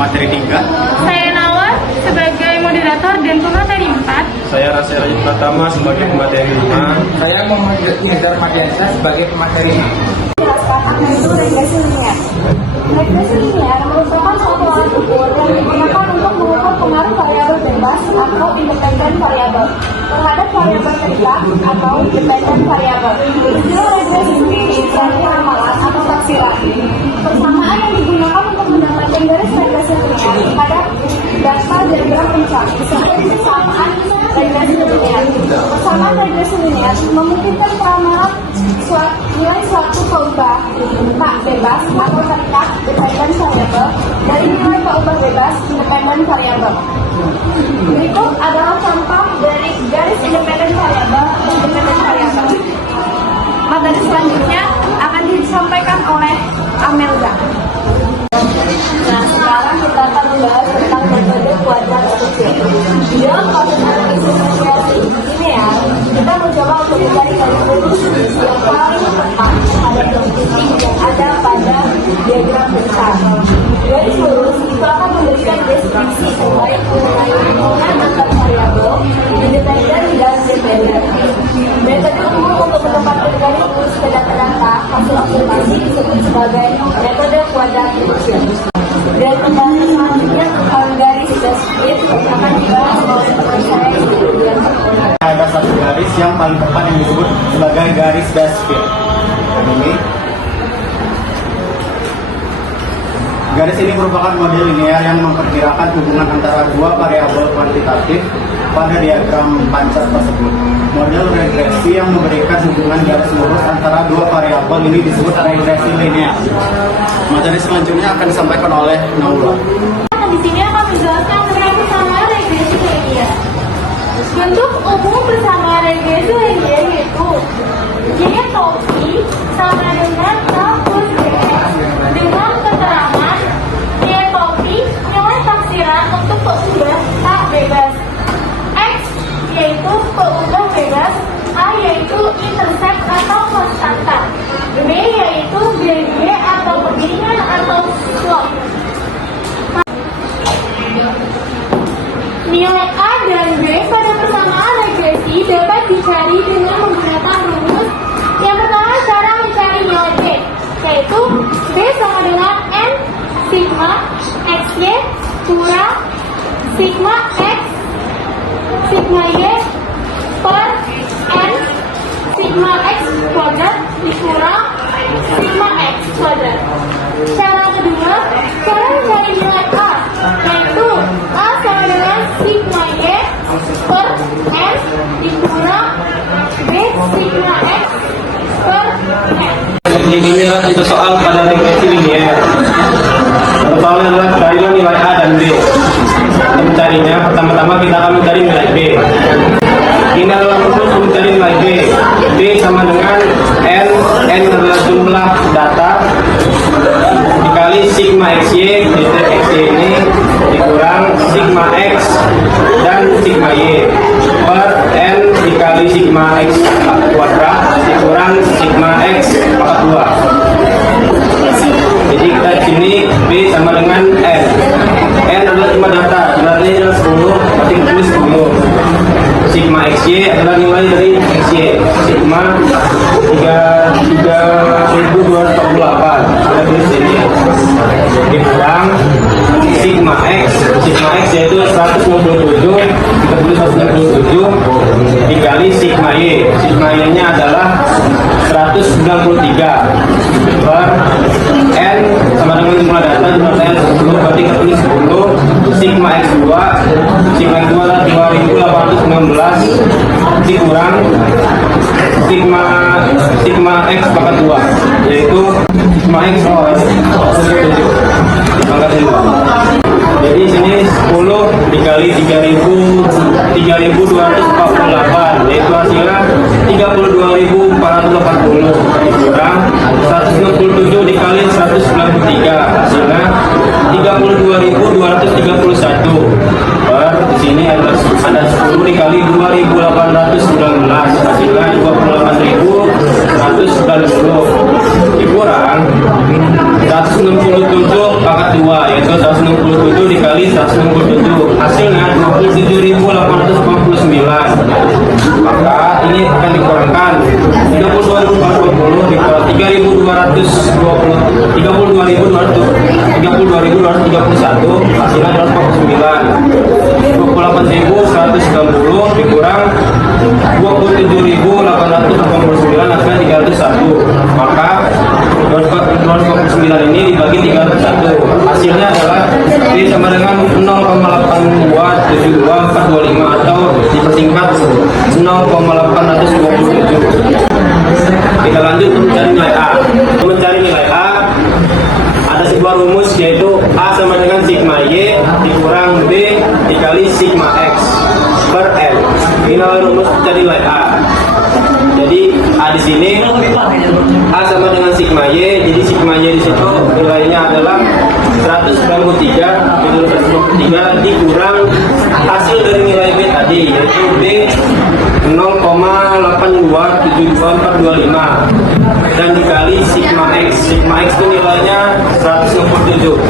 pemateri 3. Saya Nawar sebagai moderator dan pemateri 4. Saya Rasa Rajit Pratama sebagai pemateri 5. Saya Muhammad Nizar Madiansyah sebagai pemateri 6. Itu regresi linier. Regresi linier merupakan suatu alat ukur yang digunakan untuk mengukur pengaruh variabel bebas atau independen variabel terhadap variabel terikat atau independen variabel. Istilah regresi sendiri berarti ramalan atau taksiran. Persamaan yang digunakan untuk mendapatkan garis regresi linier pada data diagram pencak seperti persamaan regresi linier. Persamaan regresi linier memungkinkan peramalan nilai suatu keubah tak bebas atau terikat dependen variabel dari nilai keubah bebas independen variabel. Berikut adalah contoh dari garis independen variabel dan dependen variabel. Materi selanjutnya akan disampaikan oleh Amelda. Nah, sekarang kita akan membahas tentang metode kuadrat struktur. Di dalam proses analisis ini ya, kita mencoba untuk mencari garis lurus yang paling tepat pada titik yang ada pada diagram besar. Garis lurus itu akan memberikan deskripsi terbaik mengenai hubungan antar variabel independen dan dependen. Metode umum untuk menempatkan garis lurus ke data-data hasil observasi disebut sebagai metode kuadrat struktur. Dan pembahasan selanjutnya tentang garis deskriptif akan dibahas oleh teman saya di bagian pertama. Ada satu garis yang paling tepat yang disebut sebagai garis deskriptif. Ini garis ini merupakan model linear yang memperkirakan hubungan antara dua variabel kuantitatif pada diagram pancar tersebut. Model regresi yang memberikan hubungan garis lurus antara dua variabel ini disebut regresi linear. Materi selanjutnya akan disampaikan oleh Naula. Di sini akan menjelaskan tentang persamaan regresi linear. Bentuk umum persamaan regresi linear yaitu Y topi sama dengan K plus X dengan keterangan Y topi nilai taksiran untuk keubah tak bebas, X yaitu keubah bebas, A yaitu intercept atau konstanta, B yaitu gradient atau pegiringan atau slope. Nilai A dan B pada persamaan regresi dapat dicari dengan menggunakan rumus. Yang pertama cara mencari nilai B, yaitu B sama dengan N sigma XY kurang sigma X sigma Y per N sigma X kuadrat dikurang sigma X kuadrat. Cara kedua, cara mencari nilai A, yaitu A sama dengan sigma Y per N dikurang B sigma X per N. Inilah itu soal pada regresi linear. Soalnya adalah carilah nilai A dan B. Untuk mencarinya, pertama-tama kita akan mencari nilai B. Ini adalah rumus mencari nilai B. B sama dengan N adalah jumlah data dikali sigma XY, titik XY ini dikurang sigma X dan sigma Y per N dikali sigma X kuadrat dikurang sigma X pangkat 2. Jadi kita di sini B sama dengan N. N adalah cuma data, berarti adalah 10, berarti tulis 10. Sigma XY adalah nilai dari XY. Sigma 3248. Kita tulis sini. Dikurang sigma X. Sigma X yaitu 167. Kita tulis 167 dikali sigma Y. Sigma Y-nya adalah 193 per N sama dengan jumlah data jumlah N 10, berarti kita tulis 10 sigma X2 adalah 2819 dikurang sigma X pangkat 2 yaitu sigma X 7. Jadi sini 10 dikali 3248 yaitu hasilnya 32.480 dikurang 167 dikali 193 hasilnya 32.231 per di sini ada 10 dikali 2.819 hasilnya 28.190 dikurang 167 pangkat 2 yaitu 167 dikali 167, hasilnya 27.889. Maka ini akan dikurangkan 32.420 dikali 32.231, hasilnya 149. 28.190 dikurang 27.889, hasilnya 301. Maka 249 ini dibagi 301, hasilnya adalah D sama dengan 0,8272425 atau dipersingkat 0,827. Kita lanjut untuk mencari nilai A. Untuk mencari nilai A, ada sebuah rumus yaitu A sama dengan sigma Y dikurang B dikali sigma X per M. Inilah rumus mencari nilai A. Jadi A di sini A sama dengan sigma Y. Jadi sigma Y di situ nilainya adalah 193 dikurang hasil dari nilai B tadi yaitu B 0,827425 dan dikali sigma X. Sigma X itu nilainya 167.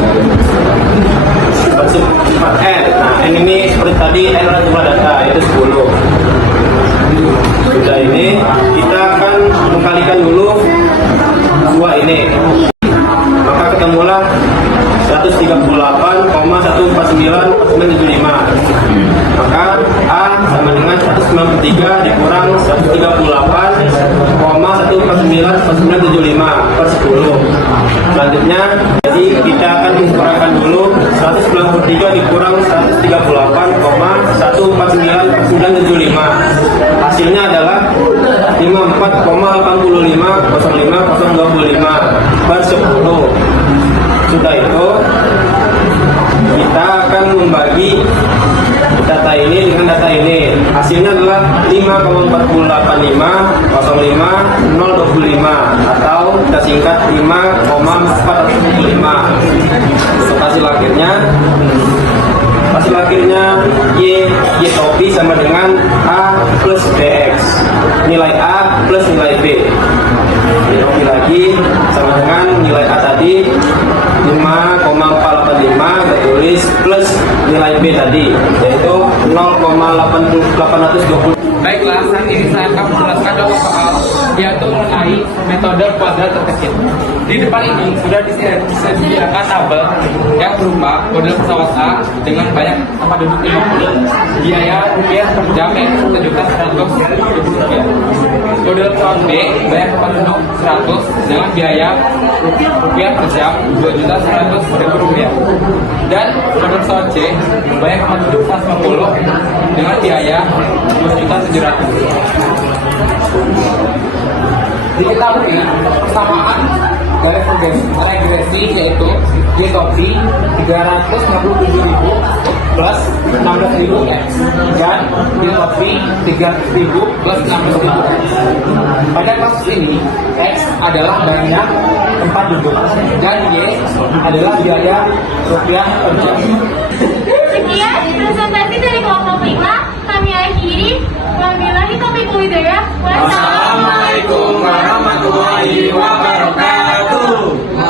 N. Nah, N ini seperti tadi N adalah jumlah data yaitu 10. Sudah ini kita akan mengkalikan dulu dua ini. Maka ketemulah 138,149,975. Maka A sama dengan 193 dikurang 138,149,975 per 10. Selanjutnya, jadi kita akan mengukurkan dulu 193 dikurang 138,149,975. Hasilnya adalah 54,85,05025 per 10. Sudah itu, kita akan membagi data ini dengan data ini. Hasilnya adalah 5,48505025 atau kita singkat 5,475. Untuk hasil akhirnya Y topi sama dengan A plus BX. Nilai A plus nilai B. Y topi lagi sama dengan nilai A tadi 5,485 tertulis plus nilai B tadi yaitu 0,820. Baiklah, saat ini saya akan menjelaskan contoh soal yaitu mengenai metode kuadrat terkecil. Di depan ini sudah disediakan tabel yang berupa model pesawat A dengan banyak tempat duduk 50, biaya rupiah per jam yaitu 1.100.000 rupiah. Model pesawat B banyak tempat duduk 100 dengan biaya rupiah per jam 2.100.000 rupiah. Dan model pesawat C banyak tempat duduk 150 dengan biaya 2.700.000. Diketahui persamaan dari regresi yaitu Y topi 367.000 plus 16.000 X dan Y topi 300.000 plus 16.000. Pada kasus ini X adalah banyak tempat duduk dan Y adalah biaya rupiah per jam. Sekian presentasi dari kelompok 5. Kami akhiri. Wabillahi taufiq wal hidayah. Wassalamualaikum.